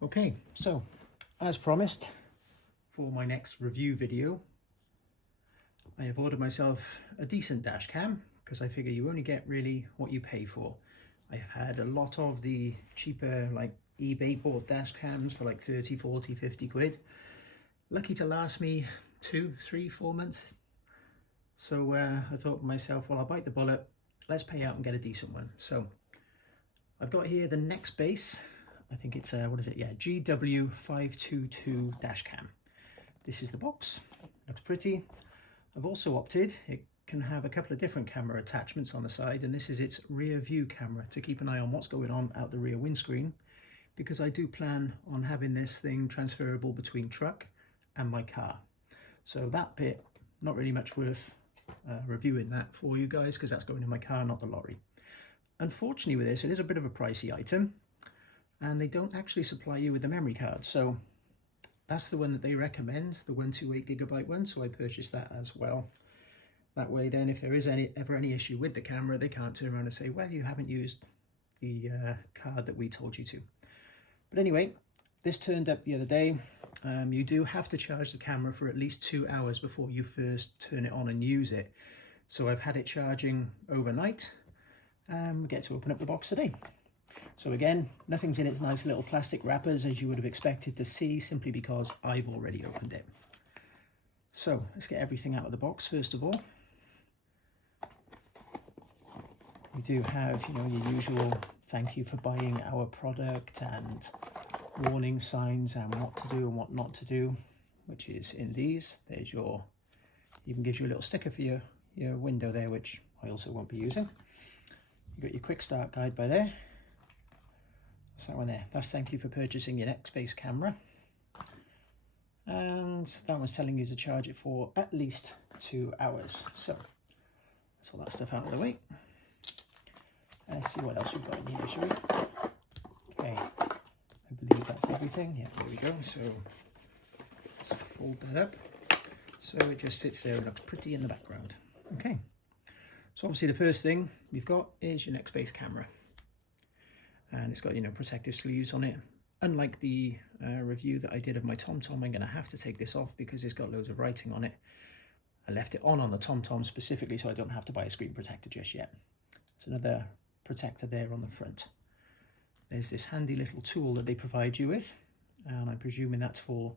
Okay, so as promised, for my next review video, I have ordered myself a decent dash cam because I figure you only get really what you pay for. I have had a lot of the cheaper like eBay bought dash cams for like 30, 40, 50 quid. Lucky to last me 2, 3, 4 months. So I thought to myself, well, I'll bite the bullet. Let's pay out and get a decent one. So I've got here the Nextbase. I think it's what is it? Yeah, GW522 dash cam. This is the box. Looks pretty. I've also opted, it can have a couple of different camera attachments on the side, and this is its rear view camera to keep an eye on what's going on out the rear windscreen, because I do plan on having this thing transferable between truck and my car. So that bit, not really much worth reviewing that for you guys, because that's going in my car, not the lorry. Unfortunately with this, it is a bit of a pricey item, and they don't actually supply you with a memory card. So that's the one that they recommend, the 128GB one, so I purchased that as well. That way then, if there is ever any issue with the camera, they can't turn around and say, well, you haven't used the card that we told you to. But anyway, this turned up the other day. You do have to charge the camera for at least 2 hours before you first turn it on and use it. So I've had it charging overnight. We get to open up the box today. So again, nothing's in its nice little plastic wrappers as you would have expected to see, simply because I've already opened it. So let's get everything out of the box first of all. We do have, you know, your usual thank you for buying our product and warning signs and what to do and what not to do, which is in these. There's your, even gives you a little sticker for your window there, which I also won't be using. You've got your quick start guide by there. That's that one there. That's thank you for purchasing your Nextbase camera. And that one's telling you to charge it for at least 2 hours. So that's all that stuff out of the way. Let's see what else we've got in here, shall we? Okay, I believe that's everything. Yeah, there we go. So let's fold that up. So it just sits there and looks pretty in the background. Okay, so obviously the first thing we've got is your Nextbase camera. And it's got, you know, protective sleeves on it. Unlike the review that I did of my TomTom, I'm going to have to take this off because it's got loads of writing on it. I left it on the TomTom specifically so I don't have to buy a screen protector just yet. There's another protector there on the front. There's this handy little tool that they provide you with, and I'm presuming that's for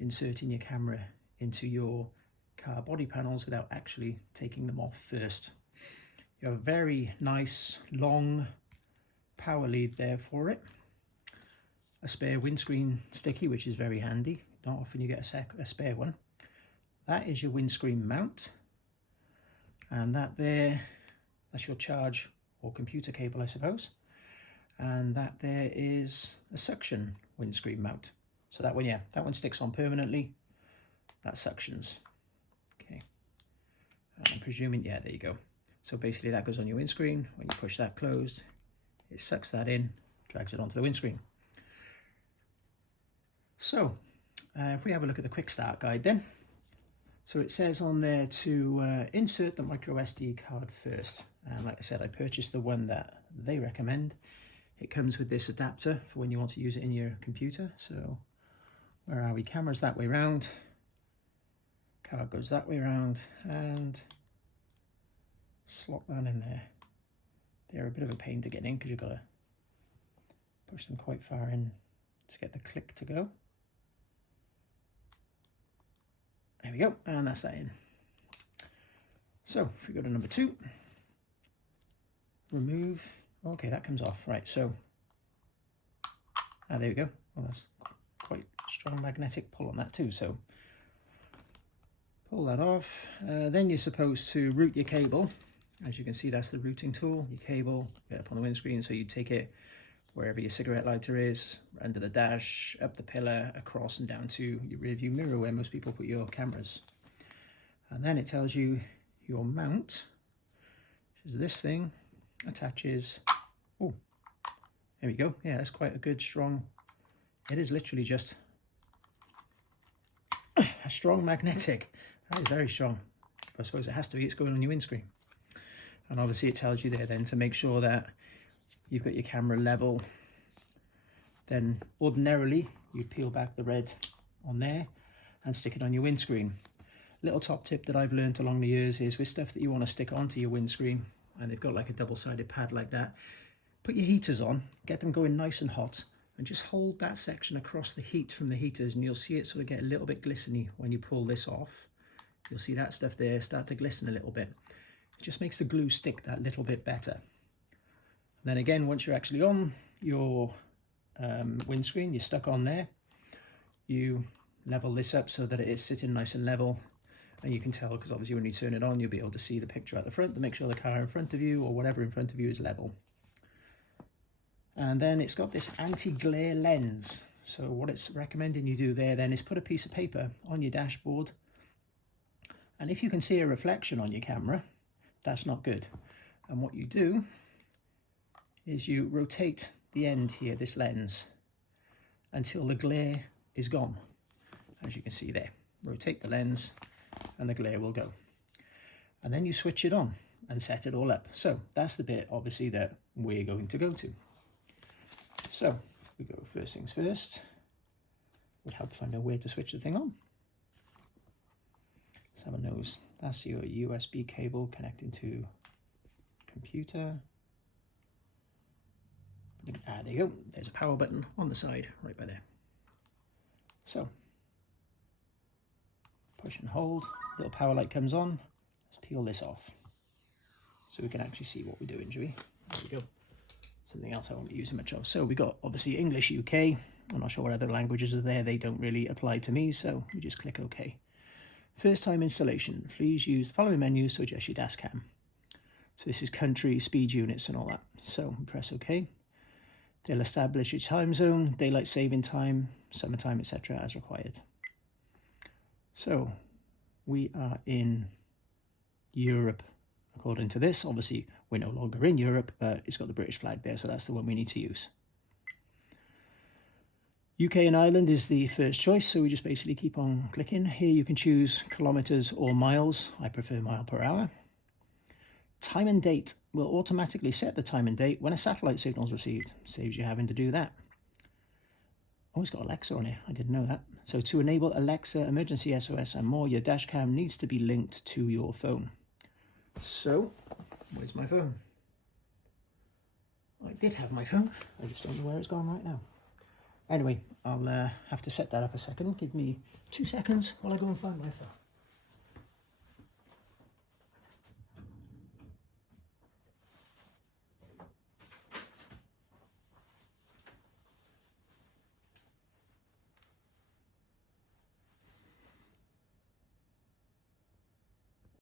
inserting your camera into your car body panels without actually taking them off first. You have a very nice long power lead there for it, a spare windscreen sticky, which is very handy. Not often you get a spare one. That is your windscreen mount, and that there, that's your charge or computer cable, I suppose. And that there is a suction windscreen mount. So that one, yeah, that one sticks on permanently. That suctions. Okay, and I'm presuming, yeah, there you go. So basically that goes on your windscreen. When you push that closed, it sucks that in, drags it onto the windscreen. So if we have a look at the quick start guide then. So it says on there to insert the micro SD card first. And like I said, I purchased the one that they recommend. It comes with this adapter for when you want to use it in your computer. So where are we? Camera's that way round. Card goes that way around, and slot that in there. They're a bit of a pain to get in because you've got to push them quite far in to get the click to go. There we go, and that's that in. So if we go to number 2, remove. Okay, that comes off. Right, so there we go. Well, that's quite strong magnetic pull on that too. So pull that off. Then you're supposed to route your cable. As you can see, that's the routing tool. Your cable, get up on the windscreen, so you take it wherever your cigarette lighter is, under the dash, up the pillar, across and down to your rear view mirror where most people put your cameras. And then it tells you your mount, which is this thing, attaches. Oh, there we go. Yeah, that's quite a good strong, it is literally just a strong magnetic. That is very strong. I suppose it has to be, it's going on your windscreen. And obviously it tells you there then to make sure that you've got your camera level then ordinarily you'd peel back the red on there and stick it on your windscreen. Little top tip that I've learned along the years is with stuff that you want to stick onto your windscreen, and they've got like a double-sided pad like that, put your heaters on, get them going nice and hot, and just hold that section across the heat from the heaters, and you'll see it sort of get a little bit glistening when you pull this off. You'll see that stuff there start to glisten a little bit. It just makes the glue stick that little bit better. And then again, once you're actually on your windscreen, you're stuck on there, you level this up so that it is sitting nice and level, and you can tell, because obviously when you turn it on, you'll be able to see the picture at the front to make sure the car in front of you or whatever in front of you is level. And then it's got this anti-glare lens. So what it's recommending you do there then is put a piece of paper on your dashboard, and if you can see a reflection on your camera, that's not good. And what you do is you rotate the end here, this lens, until the glare is gone. As you can see there, rotate the lens and the glare will go. And then you switch it on and set it all up. So that's the bit obviously that we're going to go to. So we go first things first. Would help if I know where to switch the thing on. Let's have a nose. That's your USB cable connecting to computer. There you go. There's a power button on the side right by there. So push and hold, little power light comes on. Let's peel this off so we can actually see what we're doing, shall we? There we go. Something else I won't be using much of. So we got obviously English UK. I'm not sure what other languages are there. They don't really apply to me, so we just click OK. First time installation. Please use the following menus to adjust your dash cam. So this is country, speed units and all that. So press OK. They'll establish your time zone, daylight saving time, summertime, etc. as required. So we are in Europe according to this. Obviously we're no longer in Europe, but it's got the British flag there, so that's the one we need to use. UK and Ireland is the first choice, so we just basically keep on clicking. Here you can choose kilometers or miles. I prefer mile per hour. Time and date will automatically set the time and date when a satellite signal is received. Saves you having to do that. Oh, it's got Alexa on here. I didn't know that. So to enable Alexa, emergency SOS and more, your dash cam needs to be linked to your phone. So, where's my phone? I did have my phone. I just don't know where it's gone right now. Anyway, I'll have to set that up a second. Give me 2 seconds while I go and find my phone.